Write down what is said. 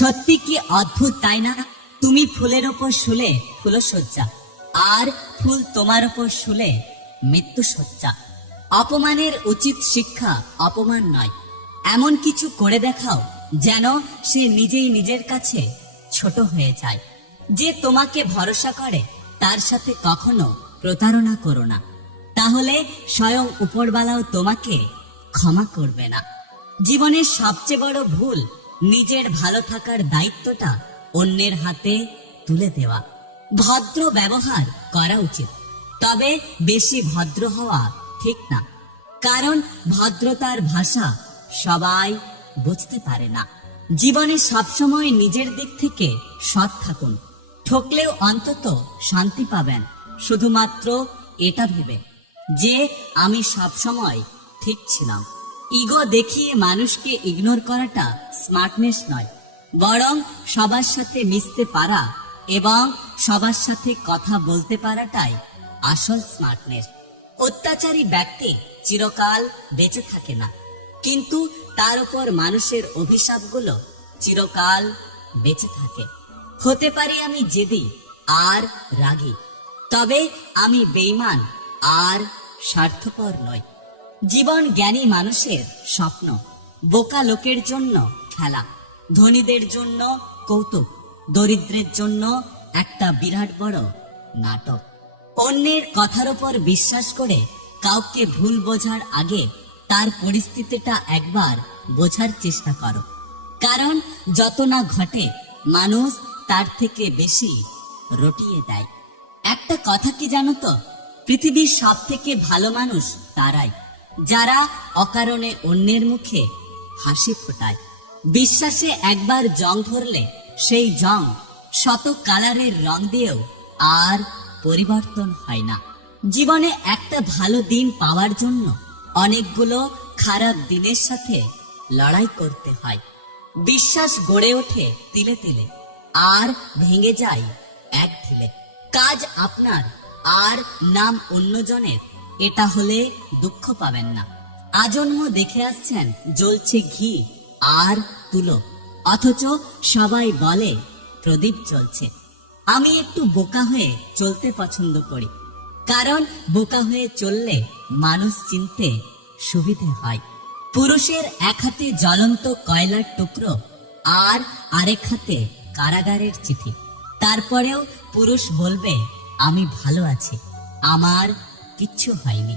সত্যি কি অদ্ভুত, তাই না? তুমি ফুলের ওপর শুলে ফুল ফুলসজ্জা আর ফুল তোমার ওপর শুলে মৃত্যু সজ্জা অপমানের উচিত শিক্ষা অপমান নয়। এমন কিছু করে দেখাও যেন সে নিজেই নিজের কাছে ছোট হয়ে যায়। যে তোমাকে ভরসা করে, তার সাথে কখনো প্রতারণা করো না। তাহলে স্বয়ং উপরবালাও তোমাকে ক্ষমা করবে না। জীবনের সবচেয়ে বড় ভুল নিজের ভালো থাকার দায়িত্বটা অন্যের হাতে তুলে দেওয়া। ভদ্র ব্যবহার করা উচিত, তবে বেশি ভদ্র হওয়া ঠিক না, কারণ ভদ্রতার ভাষা সবাই বুঝতে পারে না। জীবনে সবসময় নিজের দিক থেকে সৎ থাকুন, ঠকলেও অন্তত শান্তি পাবেন। শুধুমাত্র এটা ভেবে যে আমি সবসময় ঠিক ছিলাম। ইগো দেখিয়ে মানুষকে ইগনোর করাটা স্মার্টনেস নয়, বরং সবার সাথে মিশতে পারা এবং সবার সাথে কথা বলতে পারাটাই আসল স্মার্টনেস অত্যাচারী ব্যক্তি চিরকাল বেঁচে থাকে না, কিন্তু তার উপর মানুষের অভিশাপগুলো চিরকাল বেঁচে থাকে। হতে পারি আমি জেদি আর রাগী, তবে আমি বেইমান আর স্বার্থপর নয় জীবন জ্ঞানী মানুষের স্বপ্ন, বোকা লোকের জন্য খেলা, ধনীদের জন্য কৌতুক, দরিদ্রের জন্য একটা বিরাট বড় নাটক। অন্যের কথার উপর বিশ্বাস করে কাউকে ভুল বোঝার আগে তার পরিস্থিতিটা একবার বোঝার চেষ্টা করো। কারণ যত না ঘটে, মানুষ তার থেকে বেশি রটিয়ে দেয়। একটা কথা কি জানো তো? পৃথিবীর সব থেকে ভালো মানুষ তারাই। যারা অকারণে অন্যের মুখে হাসি ফোটায়। বিশ্বাসে একবার জং ধরলে সেই জং শত কালারের রং দিয়েও আর পরিবর্তন হয় না। জীবনে একটা ভালো দিন পাওয়ার জন্য অনেকগুলো খারাপ দিনের সাথে লড়াই করতে হয়। বিশ্বাস গড়ে ওঠে তিলে তিলে, আর ভেঙে যায় এক ঢিলে। কাজ আপনার, আর নাম অন্যজনের এটা হলে দুঃখ পাবেন না। আজন্ম দেখে আসছেন, জ্বলছে ঘি আর তুলো। অথচ সবাই বলে, প্রদীপ জ্বলছে। আমি একটু বোকা হয়ে চলতে পছন্দ করি। কারণ বোকা হয়ে চললে মানুষ চিনতে সুবিধে হয়। পুরুষের এক হাতে জ্বলন্ত কয়লার টুকরো আর আরেক হাতে কারাগারের চিঠি। তারপরেও পুরুষ বলবে, আমি ভালো আছি। আমার কিচ্ছু হয়নি।